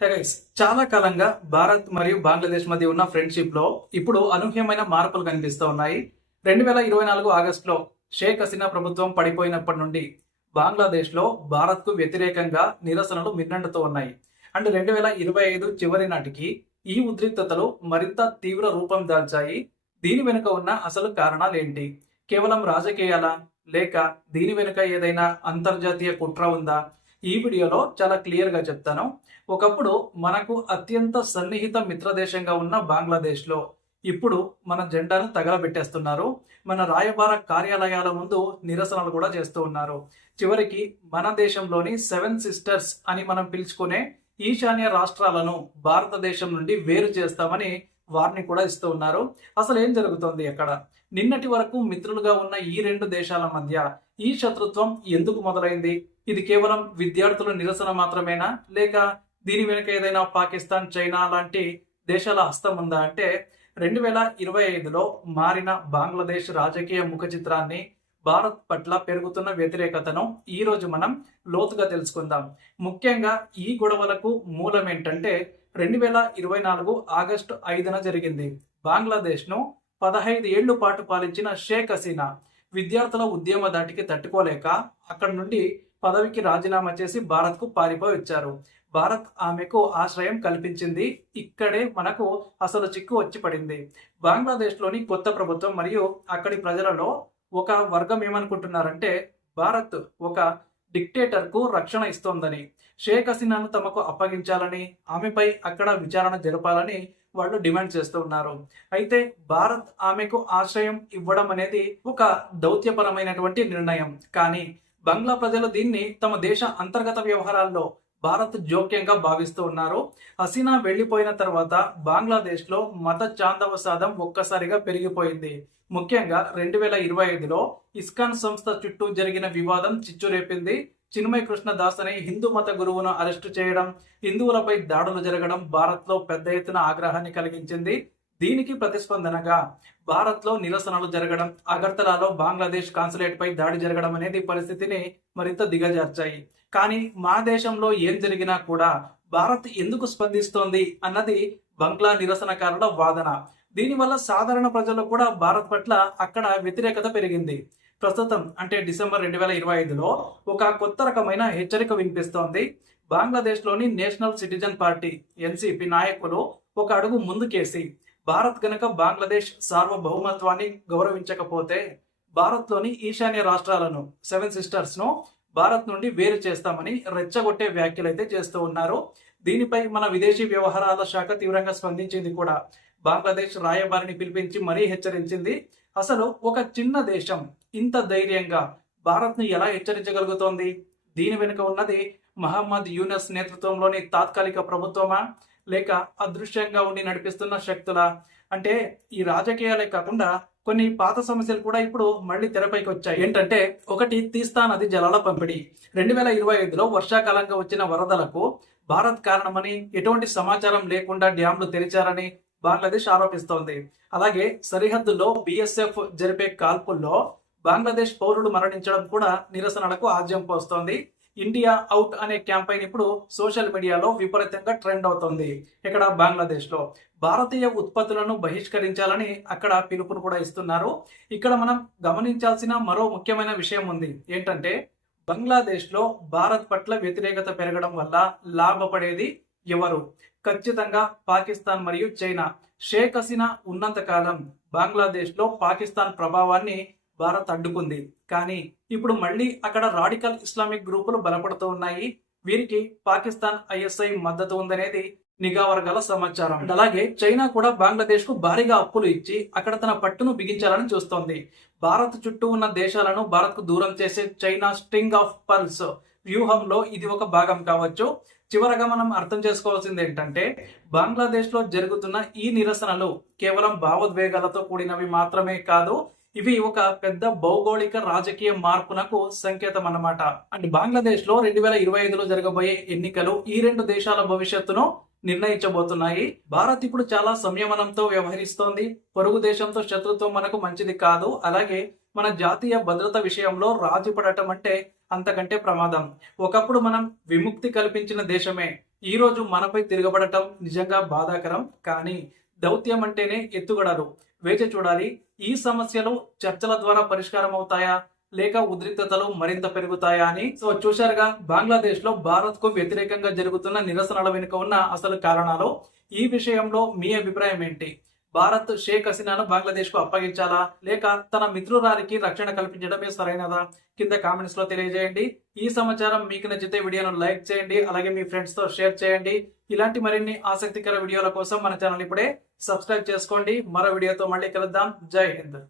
Guys, చాలా కాలంగా భారత్ మరియు బంగ్లాదేశ్ మధ్య ఉన్న ఫ్రెండ్షిప్ లో ఇప్పుడు అనూహ్యమైన మార్పులు కనిపిస్తూ ఉన్నాయి. 2024 ఆగస్టులో షేక్ హసీనా ప్రభుత్వం పడిపోయినప్పటి నుండి బంగ్లాదేశ్ లో భారత్ కు వ్యతిరేకంగా నిరసనలు మిన్నండుతూ ఉన్నాయి. అండ్ 2025 చివరి నాటికి ఈ ఉద్రిక్తతలు మరింత తీవ్ర రూపం దాల్చాయి. దీని వెనుక ఉన్న అసలు కారణాలు ఏంటి? కేవలం రాజకీయాలా, లేక దీని వెనుక ఏదైనా అంతర్జాతీయ కుట్ర ఉందా? ఈ వీడియోలో చాలా క్లియర్ గా చెప్తాను. ఒకప్పుడు మనకు అత్యంత సన్నిహిత మిత్రదేశంగా ఉన్న బంగ్లాదేశ్ లో ఇప్పుడు మన జెండాను తగలబెట్టేస్తున్నారు. మన రాయబార కార్యాలయాల ముందు నిరసనలు కూడా చేస్తూ ఉన్నారు. చివరికి మన దేశంలోని 7 సిస్టర్స్ అని మనం పిలుచుకునే ఈశాన్య రాష్ట్రాలను భారతదేశం నుండి వేరు చేస్తామని వార్నింగ్ కూడా ఇస్తూ ఉన్నారు. అసలు ఏం జరుగుతోంది అక్కడ? నిన్నటి వరకు మిత్రులుగా ఉన్న ఈ రెండు దేశాల మధ్య ఈ శత్రుత్వం ఎందుకు మొదలైంది? ఇది కేవలం విద్యార్థుల నిరసన మాత్రమేనా, లేక దీని వెనుక ఏదైనా పాకిస్తాన్, చైనా లాంటి దేశాల హస్తం ఉందా అంటే 2025లో మారిన బంగ్లాదేశ్ రాజకీయ ముఖ చిత్రాన్ని, భారత్ పట్ల పెరుగుతున్న వ్యతిరేకతను ఈ రోజు మనం లోతుగా తెలుసుకుందాం. ముఖ్యంగా ఈ గొడవలకు మూలం ఏంటంటే 2024 ఆగస్టు 5న జరిగింది. బంగ్లాదేశ్ ను 15 ఏళ్ల పాటు పాలించిన షేక్ హసీనా విద్యార్థుల ఉద్యమ దాటికి తట్టుకోలేక అక్కడి నుండి పదవికి రాజీనామా చేసి భారత్ కు పారిపోయి వచ్చారు. భారత్ ఆమెకు ఆశ్రయం కల్పించింది. ఇక్కడే మనకు అసలు చిక్కు వచ్చి పడింది. బంగ్లాదేశ్ లోని కొత్త ప్రభుత్వం మరియు అక్కడి ప్రజలలో ఒక వర్గం ఏమనుకుంటున్నారంటే భారత్ ఒక డిక్టేటర్ కు రక్షణ ఇస్తోందని, షేక్ హసీనాను తమకు అప్పగించాలని, ఆమెపై అక్కడ విచారణ జరపాలని వాళ్ళు డిమాండ్ చేస్తూ ఉన్నారు. అయితే భారత్ ఆమెకు ఆశ్రయం ఇవ్వడం అనేది ఒక దౌత్యపరమైనటువంటి నిర్ణయం. కానీ బంగ్లా ప్రజలు దీన్ని తమ దేశ అంతర్గత వ్యవహారాల్లో భారత్ జోక్యంగా భావిస్తూ ఉన్నారు. హసీనా వెళ్లిపోయిన తర్వాత బంగ్లాదేశ్ లో మత చాందవసాదం ఒక్కసారిగా పెరిగిపోయింది. ముఖ్యంగా 2025లో ఇస్కాన్ సంస్థ చుట్టూ జరిగిన వివాదం చిచ్చురేపింది. చిన్మయ్ కృష్ణ దాస్ అనే హిందూ మత గురువును అరెస్టు చేయడం, హిందువులపై దాడులు జరగడం భారత్ లో పెద్ద ఎత్తున ఆగ్రహాన్ని కలిగించింది. దీనికి ప్రతిస్పందనగా భారత్ లో నిరసనలు జరగడం, అగర్తలాలో బంగ్లాదేశ్ కాన్సులేట్ పై దాడి జరగడం అనేది పరిస్థితిని మరింత దిగజార్చాయి. కానీ మా దేశంలో ఏం జరిగినా కూడా భారత్ ఎందుకు స్పందిస్తోంది అన్నది బంగ్లా నిరసనకారుల వాదన. దీనివల్ల సాధారణ ప్రజలు కూడా భారత్ పట్ల అక్కడ వ్యతిరేకత పెరిగింది. ప్రస్తుతం అంటే డిసెంబర్ 2025లో ఒక కొత్త రకమైన హెచ్చరిక వినిపిస్తోంది. బంగ్లాదేశ్ లోని నేషనల్ సిటిజన్ పార్టీ ఎన్సిపి నాయకులు ఒక అడుగు ముందుకేసి భారత్ గనక బంగ్లాదేశ్ సార్వభౌమత్వాన్ని గౌరవించకపోతే భారత్ లోని ఈశాన్య రాష్ట్రాలను 7 సిస్టర్స్ ను భారత్ నుండి వేరు చేస్తామని రెచ్చగొట్టే వ్యాఖ్యలు అయితే చేస్తూ ఉన్నారు. దీనిపై మన విదేశీ వ్యవహారాల శాఖ తీవ్రంగా స్పందించింది కూడా. బంగ్లాదేశ్ రాయబారిని పిలిపించి మరీ హెచ్చరించింది. అసలు ఒక చిన్న దేశం ఇంత ధైర్యంగా భారత్ ను ఎలా హెచ్చరించగలుగుతోంది? దీని వెనుక ఉన్నది మహమ్మద్ యూనస్ నేతృత్వంలోని తాత్కాలిక ప్రభుత్వమా, లేక అదృశ్యంగా ఉండి నడిపిస్తున్న శక్తులా? అంటే ఈ రాజకీయాలే కాకుండా కొన్ని పాత సమస్యలు కూడా ఇప్పుడు మళ్ళీ తెరపైకి వచ్చాయి. ఏంటంటే ఒకటి, తీస్తా నది జలాల పంపిణీ. 2025లో వర్షాకాలంగా వచ్చిన వరదలకు భారత్ కారణమని, ఎటువంటి సమాచారం లేకుండా డ్యాంలు తెరిచారని బంగ్లాదేశ్ ఆరోపిస్తోంది. అలాగే సరిహద్దులో బిఎస్ఎఫ్ జరిపే కాల్పుల్లో బంగ్లాదేశ్ పౌరులు మరణించడం కూడా నిరసనలకు ఆజ్యం పోస్తోంది. ఇండియా అవుట్ అనే క్యాంపెయిన్ ఇప్పుడు సోషల్ మీడియాలో విపరీతంగా ట్రెండ్ అవుతుంది. ఇక్కడ బంగ్లాదేశ్ లో భారతీయ ఉత్పత్తులను బహిష్కరించాలని అక్కడ పిలుపును కూడా ఇస్తున్నారు. ఇక్కడ మనం గమనించాల్సిన మరో ముఖ్యమైన విషయం ఉంది. ఏంటంటే బంగ్లాదేశ్ లో భారత్ పట్ల వ్యతిరేకత పెరగడం వల్ల లాభపడేది ఎవరు? ఖచ్చితంగా పాకిస్తాన్ మరియు చైనా. షేక్ హసీనా ఉన్నంత కాలం బంగ్లాదేశ్ లో పాకిస్తాన్ ప్రభావాన్ని భారత్ అడ్డుకుంది. కానీ ఇప్పుడు మళ్ళీ అక్కడ రాడికల్ ఇస్లామిక్ గ్రూపులు బలపడుతూ ఉన్నాయి. వీరికి పాకిస్తాన్ ఐఎస్ఐ మద్దతు ఉందనేది నిఘా వర్గాల సమాచారం. అలాగే చైనా కూడా బంగ్లాదేశ్ కు భారీగా అప్పులు ఇచ్చి అక్కడ తన పట్టును బిగించాలని చూస్తోంది. భారత్ చుట్టూ ఉన్న దేశాలను భారత్ కు దూరం చేసే చైనా స్ట్రింగ్ ఆఫ్ పర్ల్స్ వ్యూహంలో ఇది ఒక భాగం కావచ్చు. చివరగా మనం అర్థం చేసుకోవాల్సింది ఏంటంటే బంగ్లాదేశ్ లో జరుగుతున్న ఈ నిరసనలు కేవలం భావోద్వేగాలతో కూడినవి మాత్రమే కాదు, ఇవి ఒక పెద్ద భౌగోళిక రాజకీయ మార్పునకు సంకేతం అన్నమాట. అండ్ బంగ్లాదేశ్ లో 2025లో జరగబోయే ఎన్నికలు ఈ రెండు దేశాల భవిష్యత్తును నిర్ణయించబోతున్నాయి. భారత్ ఇప్పుడు చాలా సంయమనంతో వ్యవహరిస్తోంది. పొరుగు దేశంతో శత్రుత్వం మనకు మంచిది కాదు. అలాగే మన జాతీయ భద్రత విషయంలో రాజీ పడటం అంటే అంతకంటే ప్రమాదం. ఒకప్పుడు మనం విముక్తి కల్పించిన దేశమే ఈ రోజు మనపై తిరగబడటం నిజంగా బాధాకరం. కానీ దౌత్యం అంటేనే ఎత్తుగడలు. వేచి చూడాలి. ఈ సమస్యలు చర్చల ద్వారా పరిష్కారం అవుతాయా, లేక ఉద్రిక్తతలు మరింత పెరుగుతాయా అని. సో చూశారుగా, బంగ్లాదేశ్ లో భారత్ కు వ్యతిరేకంగా జరుగుతున్న నిరసనల వెనుక ఉన్న అసలు కారణాలు. ఈ విషయంలో మీ అభిప్రాయం ఏంటి? భారత్ షేక్ హసీనాను బంగ్లాదేశ్ కు అప్పగించాలా, లేక తన మిత్రురాలికి రక్షణ కల్పించడమే సరైనదా? కింద కామెంట్స్ లో తెలియజేయండి. ఈ సమాచారం మీకు నచ్చితే వీడియోను లైక్ చేయండి, అలాగే మీ ఫ్రెండ్స్ తో షేర్ చేయండి. ఇలాంటి మరిన్ని ఆసక్తికర వీడియోల కోసం మన ఛానల్ ఇప్పుడే సబ్స్క్రైబ్ చేసుకోండి. మరో వీడియోతో మళ్ళీ కలుద్దాం. జై హింద్.